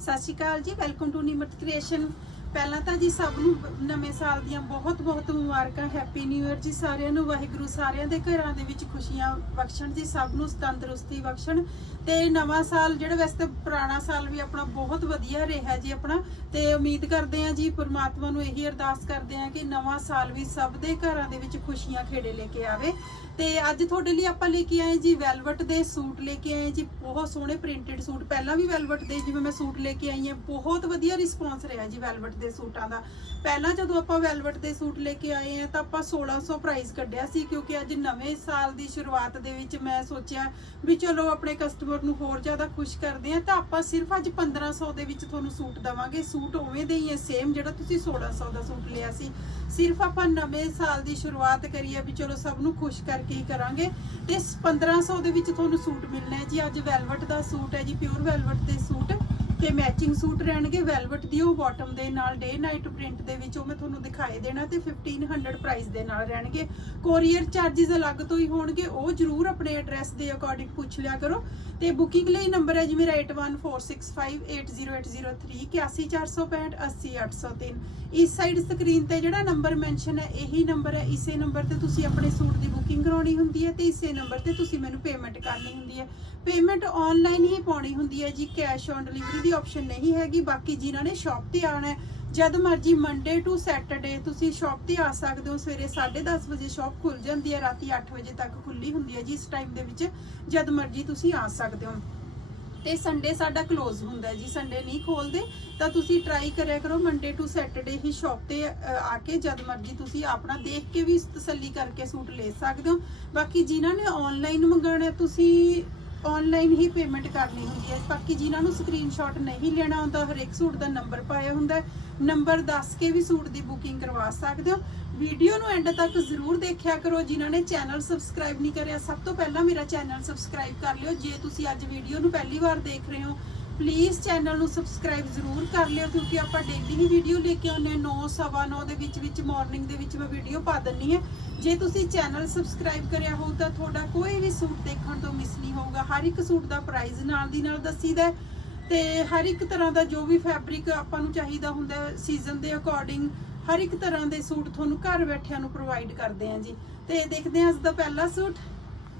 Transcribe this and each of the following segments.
ਸਤਿ ਸ਼੍ਰੀ ਅਕਾਲ ਜੀ welcome to Nimrat creation ਪਹਿਲਾਂ ਤਾਂ ਜੀ ਸਭ ਨੂੰ ਨਵੇਂ ਸਾਲ ਦੀਆਂ ਬਹੁਤ ਬਹੁਤ ਮੁਬਾਰਕਾਂ ਹੈਪੀ ਨਿਊ ਇਅਰ ਜੀ ਸਾਰਿਆਂ ਨੂੰ, ਵਾਹਿਗੁਰੂ ਸਾਰਿਆਂ ਦੇ ਘਰਾਂ ਦੇ ਵਿੱਚ ਖੁਸ਼ੀਆਂ ਬਖਸ਼ਣ ਜੀ, ਸਭ ਨੂੰ ਤੰਦਰੁਸਤੀ ਬਖਸ਼ਣ। ਤੇ ਨਵਾਂ ਸਾਲ ਜਿਹੜਾ ਵੈਸੇ ਤਾਂ ਪੁਰਾਣਾ ਸਾਲ ਵੀ ਆਪਣਾ ਬਹੁਤ ਵਧੀਆ ਰਿਹਾ ਜੀ ਆਪਣਾ। ਤੇ ਉਮੀਦ ਕਰਦੇ ਹਾਂ ਜੀ ਪ੍ਰਮਾਤਮਾ ਨੂੰ ਇਹੀ ਅਰਦਾਸ ਕਰਦੇ ਆ ਕਿ ਨਵਾਂ ਸਾਲ ਵੀ ਸਭ ਦੇ ਘਰਾਂ ਦੇ ਵਿੱਚ ਖੁਸ਼ੀਆਂ ਖੇੜੇ ਲੈ ਕੇ ਆਵੇ। ਤੇ ਅੱਜ ਤੁਹਾਡੇ ਲਈ ਆਪਾਂ ਲੈ ਕੇ ਆਏ ਜੀ ਵੈਲਵਟ ਦੇ ਸੂਟ ਲੈ ਕੇ ਆਏ ਜੀ, ਬਹੁਤ ਸੋਹਣੇ ਪ੍ਰਿੰਟਡ ਸੂਟ। ਪਹਿਲਾਂ ਵੀ ਵੈਲਵਟ ਦੇ ਜਿਵੇਂ ਮੈਂ ਸੂਟ ਲੈ ਕੇ ਆਈ ਆ ਬਹੁਤ ਵਧੀਆ ਰਿਸਪੌਂਸ ਰਿਹਾ ਜੀ ਵੈਲਵਟ ਦੇ ਸੂਟਾਂ ਦਾ। ਪਹਿਲਾਂ ਜਦੋਂ ਆਪਾਂ ਵੈਲਵਟ ਦੇ ਸੂਟ ਲੈ ਕੇ ਆਏ ਆ, ਤਾਂ ਆਪਾਂ 1600 ਪ੍ਰਾਈਸ ਕੱਢਿਆ ਸੀ, ਕਿਉਂਕਿ ਅੱਜ ਨਵੇਂ ਸਾਲ ਦੀ ਸ਼ੁਰੂਆਤ ਦੇ ਵਿੱਚ ਮੈਂ ਸੋਚਿਆ ਵੀ ਚਲੋ ਆਪਣੇ ਕਸਟਮਰ ਨੂੰ ਹੋਰ ਜ਼ਿਆਦਾ ਖੁਸ਼ ਕਰਦੇ ਆ, ਤਾਂ ਆਪਾਂ ਸਿਰਫ ਅੱਜ 1500 ਦੇ ਵਿੱਚ ਤੁਹਾਨੂੰ ਸੂਟ ਦਵਾਂਗੇ। ਸੂਟ ਉਵੇਂ ਦੇ ਹੀ ਹੈ ਸੇਮ ਜਿਹੜਾ ਤੁਸੀਂ 1600 ਦਾ ਸੂਟ ਲਿਆ ਸੀ। ਸਿਰਫ ਆਪਾਂ ਨਵੇਂ ਸਾਲ ਦੀ ਸ਼ੁਰੂਆਤ ਕਰੀਏ ਵੀ ਚਲੋ ਸਭ ਨੂੰ ਖੁਸ਼ ਕਰਕੇ ਹੀ ਕਰਾਂਗੇ। ਤੇ 1500 ਦੇ ਵਿੱਚ ਤੁਹਾਨੂੰ ਸੂਟ ਮਿਲਣਾ ਹੈ ਜੀ। ਅੱਜ ਵੈਲਵਟ ਦਾ ਸੂਟ ਹੈ ਜੀ ਪਿਓਰ ਵੈਲਵਟ ਦੇ ਸੂਟ। ਤੇ ਮੈਚਿੰਗ ਸੂਟ ਰਹਿਣਗੇ ਵੈਲਵਟ ਦੀ, ਉਹ ਬਾਟਮ ਦੇ ਨਾਲ ਡੇ ਨਾਈਟ ਪ੍ਰਿੰਟ ਦੇ ਵਿੱਚ ਉਹ ਮੈਂ ਤੁਹਾਨੂੰ ਦਿਖਾਈ ਦੇਣਾ ਤੇ 1500 ਪ੍ਰਾਈਸ ਦੇ ਨਾਲ ਰਹਿਣਗੇ। ਕੋਰੀਅਰ ਚਾਰजेस ਅਲੱਗ ਤੋਂ ਹੀ ਹੋਣਗੇ, ਉਹ ਜਰੂਰ ਆਪਣੇ ਐਡਰੈਸ ਦੇ ਅਕੋਰਡਿੰਗ ਪੁੱਛ ਲਿਆ ਕਰੋ। ਤੇ ਬੁਕਿੰਗ ਲਈ ਨੰਬਰ ਹੈ ਜੀ ਮੇਰਾ 8146580803 81465 80803 ਇਸ ਸਾਈਡ ਸਕਰੀਨ ਤੇ ਜਿਹੜਾ ਨੰਬਰ ਮੈਂਸ਼ਨ ਹੈ, ਇਹੀ ਨੰਬਰ ਹੈ। ਇਸੇ ਨੰਬਰ ਤੇ ਤੁਸੀਂ ਆਪਣੇ ਸੂਟ ਦੀ ਬੁਕਿੰਗ ਕਰਾਉਣੀ ਹੁੰਦੀ ਹੈ ਤੇ ਇਸੇ ਨੰਬਰ ਤੇ ਤੁਸੀਂ ਮੈਨੂੰ ਪੇਮੈਂਟ ਕਰਨੀ ਹੁੰਦੀ ਹੈ। ਪੇਮੈਂਟ ਆਨਲਾਈਨ ਹੀ ਪਾਉਣੀ ਹੁੰਦੀ ਹੈ ਜੀ। ਕੈਸ਼ ਔਨ ਡਿਲੀਵਰੀ ਦੀ ਆਪਸ਼ਨ ਨਹੀਂ ਹੈਗੀ। ਬਾਕੀ ਜਿਨ੍ਹਾਂ ਨੇ ਸ਼ਾਪ ਤੇ ਆਉਣਾ ਹੈ ਜਦ ਮਰਜ਼ੀ ਮੰਡੇ ਟੂ ਸੈਟਰਡੇ ਤੁਸੀਂ ਸ਼ਾਪ ਤੇ ਆ ਸਕਦੇ ਹੋ, ਸਵੇਰੇ 10:30 ਵਜੇ ਸ਼ਾਪ ਖੁੱਲ ਜਾਂਦੀ ਹੈ, ਰਾਤੀ 8 ਵਜੇ ਤੱਕ ਖੁੱਲੀ ਹੁੰਦੀ ਹੈ ਜੀ, ਇਸ ਟਾਈਮ ਦੇ ਵਿੱਚ ਜਦ ਮਰਜ਼ੀ ਤੁਸੀਂ ਆ ਸਕਦੇ ਹੋ। ਤੇ ਸੰਡੇ ਸਾਡਾ ক্লোਜ਼ ਹੁੰਦਾ ਜੀ ਸੰਡੇ ਨਹੀਂ ਖੋਲਦੇ ਤਾਂ ਤੁਸੀਂ ਟਰਾਈ ਕਰਿਆ ਕਰੋ ਮੰਡੇ ਟੂ ਸੈਟਰਡੇ ਹੀ ਸ਼ਾਪ ਤੇ ਆ ਕੇ ਜਦ ਮਰਜ਼ੀ ਤੁਸੀਂ ਆਪਣਾ ਦੇਖ ਕੇ ਵੀ ਤਸੱਲੀ ਕਰਕੇ ਸੂਟ ਲੈ ਸਕਦੇ ਹੋ। ਬਾਕੀ ਜਿਨ੍ਹਾਂ ਨੇ ਆਨਲਾਈਨ ਮੰਗਾਉਣਾ ਤੁਸੀਂ ਆਨਲਾਈਨ ਹੀ ਪੇਮੈਂਟ ਕਰਨੀ ਹੁੰਦੀ ਹੈ। ਬਾਕੀ ਜਿਨ੍ਹਾਂ ਨੂੰ ਸਕਰੀਨਸ਼ਾਟ ਨਹੀਂ ਲੈਣਾ ਹੁੰਦਾ ਹਰੇਕ ਸੂਟ ਦਾ ਨੰਬਰ ਪਾਇਆ ਹੁੰਦਾ ਨੰਬਰ ਦੱਸ ਕੇ ਵੀ ਸੂਟ ਦੀ ਬੁਕਿੰਗ ਕਰਵਾ ਸਕਦੇ ਹੋ। ਵੀਡੀਓ ਨੂੰ ਐਂਡ ਤੱਕ ਜ਼ਰੂਰ ਦੇਖਿਆ ਕਰੋ। ਜਿਨ੍ਹਾਂ ਨੇ ਚੈਨਲ ਸਬਸਕ੍ਰਾਈਬ ਨਹੀਂ ਕਰਿਆ, ਸਭ ਤੋਂ ਪਹਿਲਾਂ ਮੇਰਾ ਚੈਨਲ ਸਬਸਕ੍ਰਾਈਬ ਕਰ ਲਿਓ। ਜੇ ਤੁਸੀਂ ਅੱਜ ਵੀਡੀਓ ਨੂੰ ਪਹਿਲੀ ਵਾਰ ਦੇਖ ਰਹੇ ਹੋ ਪਲੀਜ਼ ਚੈਨਲ ਨੂੰ ਸਬਸਕ੍ਰਾਈਬ ਜ਼ਰੂਰ ਕਰ ਲਿਓ, ਕਿਉਂਕਿ ਆਪਾਂ ਡੇਲੀ ਹੀ ਵੀਡੀਓ ਲੈ ਕੇ ਆਉਂਦੇ ਹਾਂ 9 ਸਵਾ 9 ਦੇ ਵਿੱਚ ਵਿੱਚ ਮਾਰਨਿੰਗ ਦੇ ਵਿੱਚ ਮੈਂ ਵੀਡੀਓ ਪਾ ਦਿੰਨੀ ਹੈ। ਜੇ ਤੁਸੀਂ ਚੈਨਲ ਸਬਸਕ੍ਰਾਈਬ ਕਰਿਆ ਹੋ ਤਾਂ ਤੁਹਾਡਾ ਕੋਈ ਵੀ ਸੂਟ ਦੇਖਣ ਤੋਂ ਮਿਸ ਨਹੀਂ ਹੋਊਗਾ। ਹਰ ਇੱਕ ਸੂਟ ਦਾ ਪ੍ਰਾਈਸ ਨਾਲ ਦੀ ਨਾਲ ਦੱਸੀਦਾ ਹੈ ਤੇ ਹਰ ਇੱਕ ਤਰ੍ਹਾਂ ਦਾ ਜੋ ਵੀ ਫੈਬਰਿਕ ਆਪਾਂ ਨੂੰ ਚਾਹੀਦਾ ਹੁੰਦਾ ਸੀਜ਼ਨ ਦੇ ਅਕੋਰਡਿੰਗ ਹਰ ਇੱਕ ਤਰ੍ਹਾਂ ਦੇ ਸੂਟ ਤੁਹਾਨੂੰ ਘਰ ਬੈਠਿਆਂ ਨੂੰ ਪ੍ਰੋਵਾਈਡ ਕਰਦੇ ਹਾਂ ਜੀ। ਤੇ ਦੇਖਦੇ ਹਾਂ ਅੱਜ ਦਾ ਪਹਿਲਾ ਸੂਟ।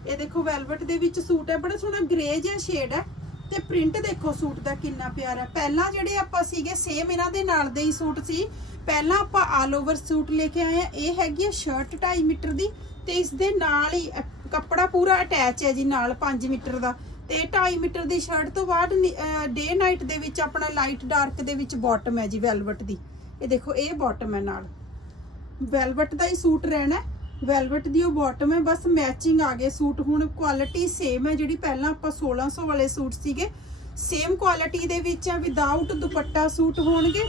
ਇਹ ਦੇਖੋ ਵੈਲਵਟ ਦੇ ਵਿੱਚ ਸੂਟ ਹੈ, ਬੜਾ ਸੋਹਣਾ ਗ੍ਰੇ ਜਿਹਾ ਸ਼ੇਡ ਹੈ। ਤੇ ਪ੍ਰਿੰਟ ਦੇਖੋ ਸੂਟ ਦਾ ਕਿੰਨਾ ਪਿਆਰਾ ਪਹਿਲਾਂ ਜਿਹੜੇ ਆਪਾਂ ਸੀਗੇ ਸੇਮ ਇਹਨਾਂ ਦੇ ਨਾਲ ਦੇ ਹੀ ਸੂਟ ਸੀ। ਪਹਿਲਾਂ ਆਪਾਂ ਆਲ ਓਵਰ ਸੂਟ ਲੈ ਕੇ ਆਏ ਆ। ਇਹ ਹੈਗੀ ਆ ਸ਼ਰਟ 2.5 ਮੀਟਰ ਦੀ ਤੇ ਇਸ ਦੇ ਨਾਲ ਹੀ ਕੱਪੜਾ ਪੂਰਾ ਅਟੈਚ ਹੈ ਜੀ, ਨਾਲ 5 ਮੀਟਰ ਦਾ। ਤੇ 2.5 ਮੀਟਰ ਦੀ ਸ਼ਰਟ ਤੋਂ ਬਾਅਦ ਡੇ ਨਾਈਟ ਦੇ ਵਿੱਚ ਆਪਣਾ ਲਾਈਟ ਡਾਰਕ ਦੇ ਵਿੱਚ ਬਾਟਮ ਹੈ ਜੀ ਵੈਲਵਟ ਦੀ। ਇਹ ਦੇਖੋ, ਇਹ ਬਾਟਮ ਹੈ ਨਾਲ। ਵੈਲਵਟ ਦਾ ਹੀ ਸੂਟ ਰਹਿਣਾ ਵੈਲਵਟ ਦੀ ਉਹ ਬਾਟਮ ਹੈ, ਬਸ ਮੈਚਿੰਗ ਆ ਗਏ ਸੂਟ। ਹੁਣ ਕੁਆਲਿਟੀ ਸੇਮ ਹੈ, ਜਿਹੜੀ ਪਹਿਲਾਂ ਆਪਾਂ 1600 ਵਾਲੇ ਸੂਟ ਸੀਗੇ ਸੇਮ ਕੁਆਲਿਟੀ ਦੇ ਵਿੱਚ ਹੈ ਵਿਦਆਊਟ ਦੁਪੱਟਾ ਸੂਟ ਹੋਣਗੇ।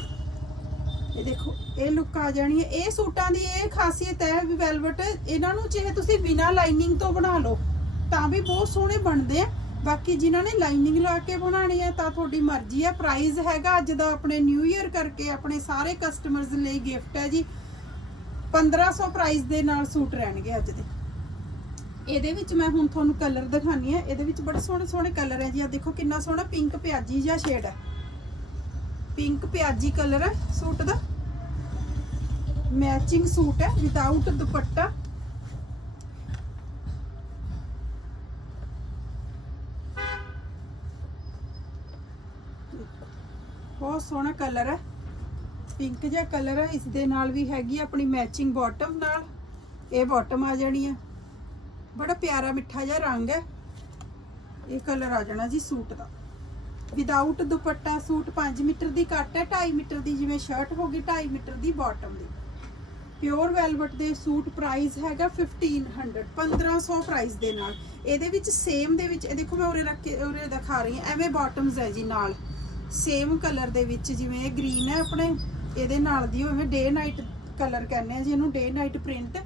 ਇਹ ਦੇਖੋ, ਇਹ ਲੁੱਕ ਆ ਜਾਣੀ ਹੈ। ਇਹ ਸੂਟਾਂ ਦੀ ਇਹ ਖਾਸੀਅਤ ਹੈ ਵੀ ਵੈਲਵਟ, ਇਹਨਾਂ ਨੂੰ ਚਾਹੇ ਤੁਸੀਂ ਬਿਨਾ ਲਾਈਨਿੰਗ ਤੋਂ ਬਣਾ ਲਓ, ਤਾਂ ਵੀ ਬਹੁਤ ਸੋਹਣੇ ਬਣਦੇ ਆ। ਬਾਕੀ ਜਿਨ੍ਹਾਂ ਨੇ ਲਾਈਨਿੰਗ ਲਾ ਕੇ ਬਣਾਣੀ ਹੈ, ਤਾਂ ਤੁਹਾਡੀ ਮਰਜ਼ੀ ਹੈ। ਪ੍ਰਾਈਸ ਹੈਗਾ ਅੱਜ ਦਾ ਆਪਣੇ ਨਿਊ ਇਅਰ ਕਰਕੇ ਆਪਣੇ ਸਾਰੇ ਕਸਟਮਰਸ ਲਈ ਗਿਫਟ ਹੈ ਜੀ। 1500 ਪ੍ਰਾਈਸ ਦੇ ਨਾਲ ਸੂਟ ਰਹਿਣਗੇ ਅੱਜ ਦੇ। ਇਹਦੇ ਵਿੱਚ ਮੈਂ ਹੁਣ ਤੁਹਾਨੂੰ ਕਲਰ ਦਿਖਾਨੀ ਹੈ ਇਹਦੇ ਵਿੱਚ ਬੜੇ ਸੋਹਣੇ ਸੋਹਣੇ ਕਲਰ ਹੈ ਜੀ। ਆ ਦੇਖੋ ਕਿੰਨਾ ਸੋਹਣਾ ਪਿੰਕ ਪਿਆਜੀ ਜਿਹਾ ਸ਼ੇਡ ਹੈ ਪਿੰਕ ਪਿਆਜੀ ਕਲਰ ਹੈ ਸੂਟ ਦਾ। ਮੈਚਿੰਗ ਸੂਟ ਹੈ ਵਿਦਆਊਟ ਦੁਪੱਟਾ। ਬਹੁਤ ਸੋਹਣਾ ਕਲਰ ਹੈ ਪਿੰਕ ਜਿਹਾ ਕਲਰ ਹੈ ਇਸ ਦੇ ਨਾਲ ਵੀ ਹੈਗੀ ਆਪਣੀ ਮੈਚਿੰਗ ਬਾਟਮ ਨਾਲ। ਇਹ ਬਾਟਮ ਆ ਜਾਣੀ ਹੈ ਬੜਾ ਪਿਆਰਾ ਮਿੱਠਾ ਜਿਹਾ ਰੰਗ ਹੈ ਇਹ ਕਲਰ ਆ ਜਾਣਾ ਜੀ ਸੂਟ ਦਾ। ਵਿਦਆਊਟ ਦੁਪੱਟਾ ਸੂਟ 5 ਮੀਟਰ ਦੀ ਕੱਟ ਹੈ 2.5 ਮੀਟਰ ਦੀ ਜਿਵੇਂ ਸ਼ਰਟ ਹੋ ਗਈ 2.5 ਮੀਟਰ ਦੀ ਬਾਟਮ ਦੀ। ਪਿਓਰ ਵੈਲਵਟ ਦੇ ਸੂਟ ਪ੍ਰਾਈਸ ਹੈਗਾ 1500 1500 ਪ੍ਰਾਈਸ ਦੇ ਨਾਲ। ਇਹਦੇ ਵਿੱਚ ਸੇਮ ਦੇ ਵਿੱਚ, ਇਹ ਦੇਖੋ ਮੈਂ ਉਰੇ ਰੱਖ ਕੇ ਉਰੇ ਦਿਖਾ ਰਹੀ ਹਾਂ, ਐਵੇਂ ਬਾਟਮਸ ਹੈ ਜੀ ਨਾਲ। ਸੇਮ ਕਲਰ ਦੇ ਵਿੱਚ ਜਿਵੇਂ ਇਹ ਗ੍ਰੀਨ ਹੈ ਆਪਣੇ। ਇਹਦੇ ਨਾਲ ਦੀ ਉਵੇਂ ਡੇ ਨਾਈਟ ਕਲਰ ਕਹਿੰਦੇ ਆ ਜੀ, ਇਹਨੂੰ ਡੇ ਨਾਈਟ ਪ੍ਰਿੰਟ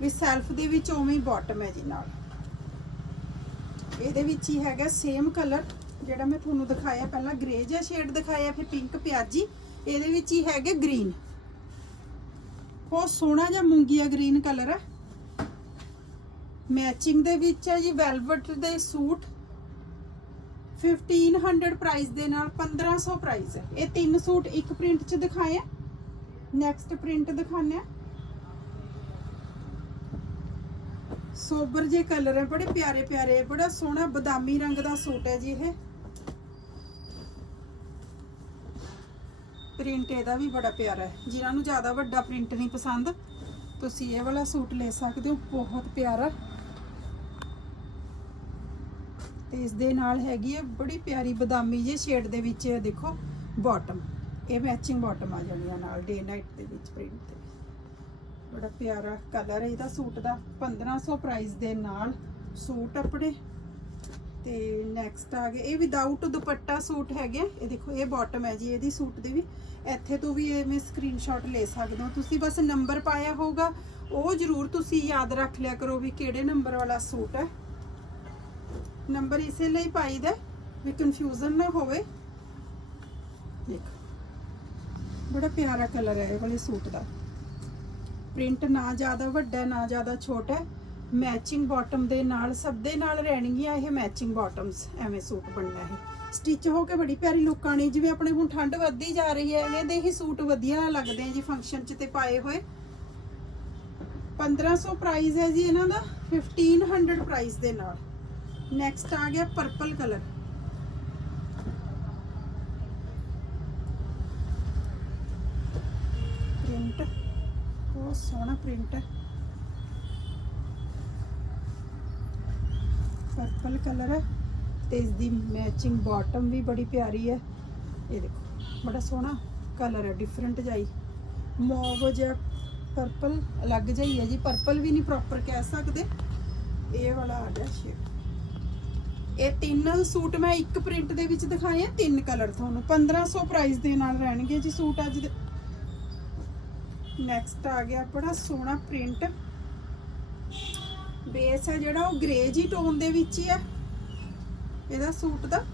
ਵੀ ਸੈਲਫ ਦੇ ਵਿੱਚ ਉਵੇਂ ਹੀ ਬਾਟਮ ਹੈ ਜੀ ਨਾਲ। ਇਹਦੇ ਵਿੱਚ ਹੀ ਹੈਗਾ ਸੇਮ ਕਲਰ ਜਿਹੜਾ ਮੈਂ ਤੁਹਾਨੂੰ ਦਿਖਾਇਆ ਪਹਿਲਾਂ ਗ੍ਰੇ ਜਿਹਾ ਸ਼ੇਡ ਦਿਖਾਇਆ, ਫਿਰ ਪਿੰਕ ਪਿਆਜੀ, ਇਹਦੇ ਵਿੱਚ ਹੀ ਹੈਗੇ ਗ੍ਰੀਨ ਬਹੁਤ ਸੋਹਣਾ ਜਿਹਾ ਮੂੰਗੀਆ ਗ੍ਰੀਨ ਕਲਰ ਹੈ। ਮੈਚਿੰਗ ਦੇ ਵਿੱਚ ਹੈ ਜੀ ਵੈਲਵਟ ਦੇ ਸੂਟ 1500 ਪ੍ਰਾਈਸ ਦੇ ਨਾਲ 1500 ਪ੍ਰਾਈਸ ਹੈ। ਇਹ ਤਿੰਨ ਸੂਟ ਇੱਕ ਪ੍ਰਿੰਟ ਚ ਦਿਖਾਏ ਆ। ਨੈਕਸਟ ਪ੍ਰਿੰਟ ਦਿਖਾਣੇ ਆ। ਸੋਬਰ ਜੇ ਕਲਰ ਹੈ, ਬੜੇ ਪਿਆਰੇ ਪਿਆਰੇ, ਬੜਾ ਸੋਹਣਾ ਬਦਾਮੀ ਰੰਗ ਦਾ ਸੂਟ ਹੈ ਜੀ ਇਹ। ਪ੍ਰਿੰਟ ਇਹਦਾ ਵੀ ਬੜਾ ਪਿਆਰਾ ਹੈ। ਜਿਨ੍ਹਾਂ ਨੂੰ ਜ਼ਿਆਦਾ ਵੱਡਾ ਪ੍ਰਿੰਟ ਨਹੀਂ ਪਸੰਦ, ਤੁਸੀਂ ਇਹ ਵਾਲਾ ਸੂਟ ਲੈ ਸਕਦੇ ਹੋ, ਬਹੁਤ ਪਿਆਰਾ। ਤੇ ਇਸ ਦੇ ਨਾਲ ਹੈਗੀ ਹੈ ਬੜੀ ਪਿਆਰੀ ਬਦਾਮੀ ਜੇ ਸ਼ੇਡ ਦੇ ਵਿੱਚ ਦੇਖੋ ਬਾਟਮ ਇਹ ਮੈਚਿੰਗ ਬਾਟਮ ਆ ਜਾਣੀਆਂ ਨਾਲ ਡੇ ਨਾਈਟ ਦੇ ਵਿੱਚ ਪ੍ਰਿੰਟ 'ਤੇ। ਬੜਾ ਪਿਆਰਾ ਕਲਰ ਹੈ ਇਹਦਾ ਸੂਟ ਦਾ। 1500 ਪ੍ਰਾਈਸ ਦੇ ਨਾਲ ਸੂਟ ਆਪਣੇ। ਤੇ ਨੈਕਸਟ ਆ ਗਿਆ ਇਹ ਵਿਦਆਊਟ ਦੁਪੱਟਾ ਸੂਟ ਹੈਗੇ ਇਹ ਦੇਖੋ, ਇਹ ਬਾਟਮ ਹੈ ਜੀ, ਇਹਦੀ ਸੂਟ ਦੀ ਵੀ। ਇੱਥੇ ਤੋਂ ਵੀ ਐਵੇਂ ਸਕਰੀਨਸ਼ਾਟ ਲੈ ਸਕਦੇ ਹੋ। ਤੁਸੀਂ ਬਸ ਨੰਬਰ ਪਾਇਆ ਹੋਊਗਾ, ਉਹ ਜ਼ਰੂਰ ਤੁਸੀਂ ਯਾਦ ਰੱਖ ਲਿਆ ਕਰੋ ਵੀ ਕਿਹੜੇ ਨੰਬਰ ਵਾਲਾ ਸੂਟ ਹੈ। ਨੰਬਰ ਇਸੇ ਲਈ ਪਾਈਦਾ ਵੀ ਕਨਫਿਊਜ਼ਨ ਨਾ ਹੋਵੇ। ਦੇਖ, ਬੜਾ ਪਿਆਰਾ ਕਲਰ ਹੈ ਇਹ ਵਾਲੇ ਸੂਟ ਦਾ। ਪ੍ਰਿੰਟ ਨਾ ਜ਼ਿਆਦਾ ਵੱਡਾ, ਨਾ ਜ਼ਿਆਦਾ ਛੋਟਾ ਮੈਚਿੰਗ ਬਾਟਮ ਦੇ ਨਾਲ, ਸਭ ਦੇ ਨਾਲ ਰਹਿਣਗੀਆਂ ਇਹ ਮੈਚਿੰਗ ਬਾਟਮਸ ਐਵੇਂ ਸੂਟ ਬਣਨਾ ਹੈ ਸਟਿਚ ਹੋ ਕੇ ਬੜੀ ਪਿਆਰੀ ਲੁੱਕ ਆਣੀ ਜਿਵੇਂ ਆਪਣੇ ਹੁਣ ਠੰਡ ਵੱਧਦੀ ਜਾ ਰਹੀ ਹੈ, ਐਵੇਂ ਦੇ ਹੀ ਸੂਟ ਵਧੀਆ ਲੱਗਦੇ ਆ ਜੀ ਫੰਕਸ਼ਨ 'ਚ ਤੇ ਪਾਏ ਹੋਏ। 1500 ਪ੍ਰਾਈਸ ਹੈ ਜੀ ਇਹਨਾਂ ਦਾ 1500 ਪ੍ਰਾਈਸ ਦੇ ਨਾਲ। ਨੈਕਸਟ ਆ ਗਿਆ ਪਰਪਲ ਕਲਰ ਪ੍ਰਿੰਟ ਬਹੁਤ ਸੋਹਣਾ ਪ੍ਰਿੰਟ ਹੈ। ਪਰਪਲ ਕਲਰ ਹੈ ਤੇ ਇਸ ਦੀ ਮੈਚਿੰਗ ਬਾਟਮ ਵੀ ਬੜੀ ਪਿਆਰੀ ਹੈ। ਇਹ ਦੇਖੋ, ਬੜਾ ਸੋਹਣਾ ਕਲਰ ਹੈ ਡਿਫਰੈਂਟ ਜਾਈ ਮੌਵ ਜਿਹਾ ਪਰਪਲ ਅਲੱਗ ਜਾਈ ਹੈ ਜੀ। ਪਰਪਲ ਵੀ ਨਹੀਂ ਪ੍ਰੋਪਰ ਕਹਿ ਸਕਦੇ। ਇਹ ਵਾਲਾ ਆ ਗਿਆ ਸ਼ੇਡ ਇਹ ਤਿੰਨ ਸੂਟ ਮੈਂ ਇੱਕ ਪ੍ਰਿੰਟ ਦੇ ਵਿੱਚ ਦਿਖਾਏ ਆ, ਤਿੰਨ ਕਲਰ ਤੁਹਾਨੂੰ। 1500 ਪ੍ਰਾਈਸ ਦੇ ਨਾਲ ਰਹਿਣਗੇ ਜੀ ਸੂਟ ਅੱਜ ਦੇ। ਨੈਕਸਟ ਆ ਗਿਆ ਬੜਾ ਸੋਹਣਾ ਪ੍ਰਿੰਟ। ਬੇਸ ਹੈ ਜਿਹੜਾ ਉਹ ਗ੍ਰੇ ਜੀ ਟੋਨ ਦੇ ਵਿੱਚ ਹੀ ਹੈ ਇਹਦਾ ਸੂਟ ਦਾ।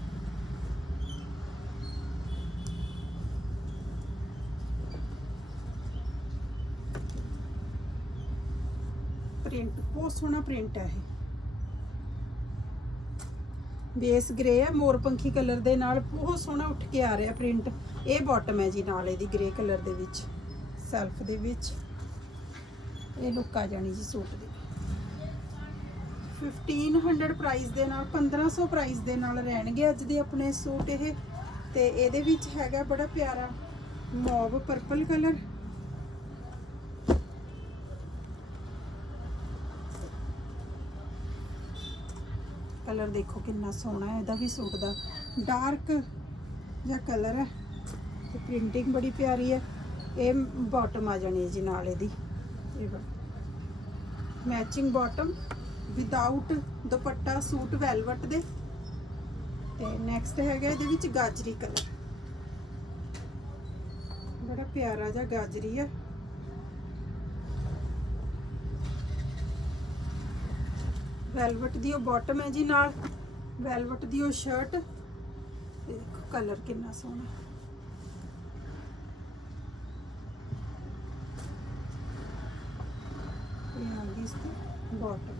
ਪ੍ਰਿੰਟ ਬਹੁਤ ਸੋਹਣਾ ਪ੍ਰਿੰਟ ਹੈ ਇਹ। ਬੇਸ ਗ੍ਰੇ ਹੈ ਮੋਰਪੰਖੀ ਕਲਰ ਦੇ ਨਾਲ ਬਹੁਤ ਸੋਹਣਾ ਉੱਠ ਕੇ ਆ ਰਿਹਾ ਪ੍ਰਿੰਟ। ਇਹ ਬਾਟਮ ਹੈ ਜੀ ਨਾਲ ਇਹਦੀ ਗ੍ਰੇ ਕਲਰ ਦੇ ਵਿੱਚ ਸੈਲਫ ਦੇ ਵਿੱਚ। ਇਹ ਲੁੱਕ ਆ ਜਾਣੀ ਜੀ ਸੂਟ ਦੀ। 1500 ਪ੍ਰਾਈਸ ਦੇ ਨਾਲ 1500 ਪ੍ਰਾਈਸ ਦੇ ਨਾਲ ਰਹਿਣਗੇ ਅੱਜ ਦੇ ਆਪਣੇ ਸੂਟ ਇਹ। ਤੇ ਇਹਦੇ ਵਿੱਚ ਹੈਗਾ ਬੜਾ ਪਿਆਰਾ ਮੌਵ ਪਰਪਲ ਕਲਰ ਕਲਰ ਦੇਖੋ ਕਿੰਨਾ ਸੋਹਣਾ ਹੈ, ਇਹਦਾ ਵੀ ਸੂਟ ਦਾ। ਡਾਰਕ ਜਿਹਾ ਕਲਰ ਹੈ ਤੇ ਪ੍ਰਿੰਟਿੰਗ ਬੜੀ ਪਿਆਰੀ ਹੈ। ਇਹ ਬਾਟਮ ਆ ਜਾਣੀ ਹੈ ਜੀ ਨਾਲ ਇਹਦੀ। ਇਹ matching bottom without dupatta suit velvet ਦੇ। ਤੇ ਨੈਕਸਟ ਹੈਗਾ ਇਹਦੇ ਵਿੱਚ ਗਾਜਰੀ ਕਲਰ। ਬੜਾ ਪਿਆਰਾ ਜਿਹਾ ਗਾਜਰੀ ਹੈ। ਵੈਲਵਟ ਦੀ ਉਹ ਬਾਟਮ ਹੈ ਜੀ ਨਾਲ। ਵੈਲਵਟ ਦੀ ਉਹ ਸ਼ਰਟ ਦੇਖੋ ਕਲਰ ਕਿੰਨਾ ਸੋਹਣਾ। ਇਹ ਆ ਇਸ ਦੀ ਬਾਟਮ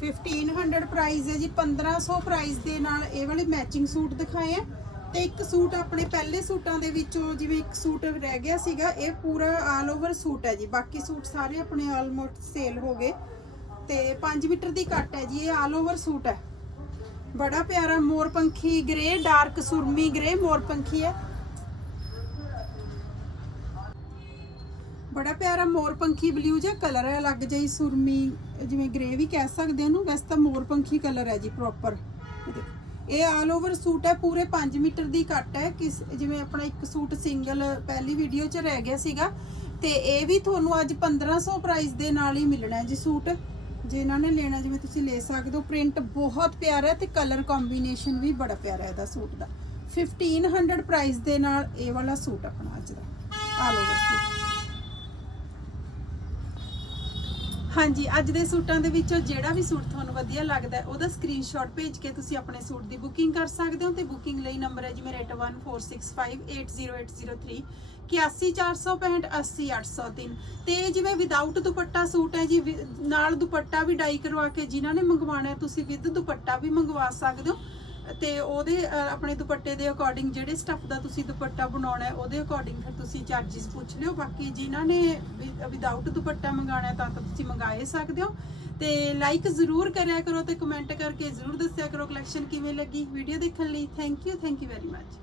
1500 ਪ੍ਰਾਈਸ ਹੈ ਜੀ 1500 ਪ੍ਰਾਈਸ ਦੇ ਨਾਲ। ਇਹ ਵਾਲੇ ਮੈਚਿੰਗ ਸੂਟ ਦਿਖਾਏ ਆ। ਤੇ ਇੱਕ ਸੂਟ ਆਪਣੇ ਪਹਿਲੇ ਸੂਟਾਂ ਦੇ ਵਿੱਚੋਂ ਜਿਵੇਂ ਇੱਕ ਸੂਟ ਰਹਿ ਗਿਆ ਸੀਗਾ, ਇਹ ਪੂਰਾ ਆਲ ਓਵਰ ਸੂਟ ਹੈ ਜੀ। ਬਾਕੀ ਸੂਟ ਸਾਰੇ ਆਪਣੇ ਆਲਮੋਸਟ ਸੇਲ ਹੋ ਗਏ। ਤੇ 5 ਮੀਟਰ ਦੀ ਕੱਟ ਹੈ ਜੀ, ਇਹ ਆਲ ਓਵਰ ਸੂਟ ਹੈ। ਬੜਾ ਪਿਆਰਾ ਮੋਰਪੰਖੀ ਗ੍ਰੇ ਡਾਰਕ ਸੁਰਮੀ ਗ੍ਰੇ ਮੋਰਪੰਖੀ ਹੈ। ਬੜਾ ਪਿਆਰਾ ਮੋਰਪੰਖੀ ਬਲੂ ਜਿਹਾ ਕਲਰ ਹੈ, ਅਲੱਗ ਜਿਹੀ ਸੁਰਮੀ, ਜਿਵੇਂ ਗ੍ਰੇ ਵੀ ਕਹਿ ਸਕਦੇ ਹਾਂ ਉਹਨੂੰ ਵੈਸੇ ਤਾਂ ਮੋਰਪੰਖੀ ਕਲਰ ਹੈ ਜੀ ਪ੍ਰੋਪਰ ਇਹ ਆਲ ਓਵਰ ਸੂਟ ਹੈ, ਪੂਰੇ 5 ਮੀਟਰ ਦੀ ਕੱਟ ਹੈ। ਕਿਸ, ਜਿਵੇਂ ਆਪਣਾ ਇੱਕ ਸੂਟ ਸਿੰਗਲ ਪਹਿਲੀ ਵੀਡੀਓ 'ਚ ਰਹਿ ਗਿਆ ਸੀਗਾ। ਤੇ ਇਹ ਵੀ ਤੁਹਾਨੂੰ ਅੱਜ 1500 ਪ੍ਰਾਈਸ ਦੇ ਨਾਲ ਹੀ ਮਿਲਣਾ ਹੈ ਜੀ ਸੂਟ। ਜੇ ਇਹਨਾਂ ਨੇ ਲੈਣਾ, ਜਿਵੇਂ ਤੁਸੀਂ ਲੈ ਸਕਦੇ ਹੋ। ਪ੍ਰਿੰਟ ਬਹੁਤ ਪਿਆਰਾ ਹੈ ਤੇ ਕਲਰ ਕੰਬੀਨੇਸ਼ਨ ਵੀ ਬੜਾ ਪਿਆਰਾ ਹੈ ਇਹਦਾ ਸੂਟ ਦਾ। 1500 ਪ੍ਰਾਈਸ ਦੇ ਨਾਲ ਇਹ ਵਾਲਾ ਸੂਟ ਆਪਣਾ ਅੱਜ ਦਾ। All over suit. ਹਾਂਜੀ, ਅੱਜ ਦੇ ਸੂਟਾਂ ਦੇ ਵਿੱਚੋਂ ਜਿਹੜਾ ਵੀ ਸੂਟ ਤੁਹਾਨੂੰ ਵਧੀਆ ਲੱਗਦਾ ਹੈ, ਉਹਦਾ ਸਕਰੀਨਸ਼ਾਟ ਭੇਜ ਕੇ ਤੁਸੀਂ ਆਪਣੇ ਸੂਟ ਦੀ ਬੁਕਿੰਗ ਕਰ ਸਕਦੇ ਹੋ ਤੇ ਬੁਕਿੰਗ ਲਈ ਨੰਬਰ ਹੈ ਜੀ ਮੇਰਾ 8146580803 8146580803 ਤੇ ਇਹ ਜਿਵੇਂ ਵਿਦਆਊਟ ਦੁਪੱਟਾ ਸੂਟ ਹੈ ਜੀ, ਵਿ- ਨਾਲ ਦੁਪੱਟਾ ਵੀ ਡਾਈ ਕਰਵਾ ਕੇ ਜਿਨ੍ਹਾਂ ਨੇ ਮੰਗਵਾਉਣਾ ਤੁਸੀਂ ਵਿਦ ਦੁਪੱਟਾ ਵੀ ਮੰਗਵਾ ਸਕਦੇ ਹੋ। ਤੇ ਉਹਦੇ ਆਪਣੇ ਦੁਪੱਟੇ ਦੇ ਅਕੋਰਡਿੰਗ ਜਿਹੜੇ ਸਟੱਫ ਦਾ ਤੁਸੀਂ ਦੁਪੱਟਾ ਬਣਾਉਣਾ ਹੈ, ਉਹਦੇ ਅਕੋਰਡਿੰਗ ਫਿਰ ਤੁਸੀਂ ਚਾਰजेस ਪੁੱਛ ਲਿਓ। ਬਾਕੀ ਜਿਨ੍ਹਾਂ ਨੇ ਵਿਦਆਊਟ ਦੁਪੱਟਾ ਮੰਗਾਉਣਾ ਤਾਂ ਤਾਂ ਤੁਸੀਂ ਮੰਗਾਏ ਸਕਦੇ ਹੋ। ਤੇ ਲਾਈਕ ਜ਼ਰੂਰ ਕਰਿਆ ਕਰੋ ਤੇ ਕਮੈਂਟ ਕਰਕੇ ਜ਼ਰੂਰ ਦੱਸਿਆ ਕਰੋ ਕਲੈਕਸ਼ਨ ਕਿਵੇਂ ਲੱਗੀ। ਵੀਡੀਓ ਦੇਖਣ ਲਈ thank you thank you very much